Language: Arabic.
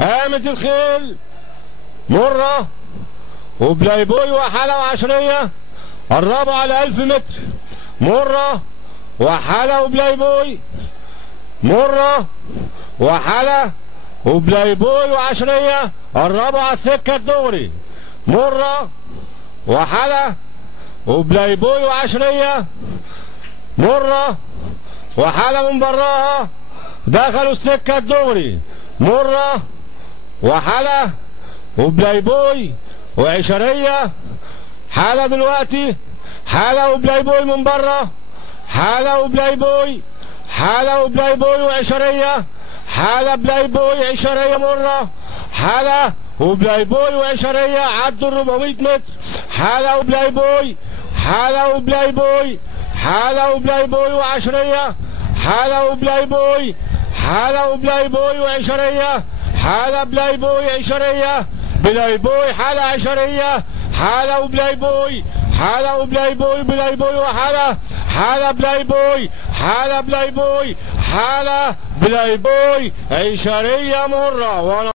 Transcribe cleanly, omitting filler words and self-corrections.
قامت الخيل مرة وبلاي بوي وحالة وعشرية قربوا على 1000 متر. مرة وحالة وبلاي بوي، مرة وحالة وبلاي بوي وعشرية قربوا على السكة الدغري. مرة وحالة وبلاي بوي وعشرية، مرة وحالة من براها دخلوا السكة الدغري. مرة وحالة وبلاي بوي وعشرية، حالة دلوقتي، حالة وبلاي بوي من بره، حالة وبلاي بوي، حالة وبلاي بوي وعشرية، حالة بلاي بوي عشرية مرة، حالة وبلاي بوي وعشرية عدوا 400 متر. حالة وبلاي بوي، حالة وبلاي بوي، حالة وبلاي بوي وعشرية، حالة وبلاي بوي، حالة وبلاي بوي وعشرية، حالة بلاي بوي عشرية، بلاي بوي حالة عشرية، حالة وبلاي بوي، حالة وبلاي بوي، بلاي بوي وحالة، حالة بلاي بوي، حالة بلاي بوي، حالة بلاي بوي عشرية مرة.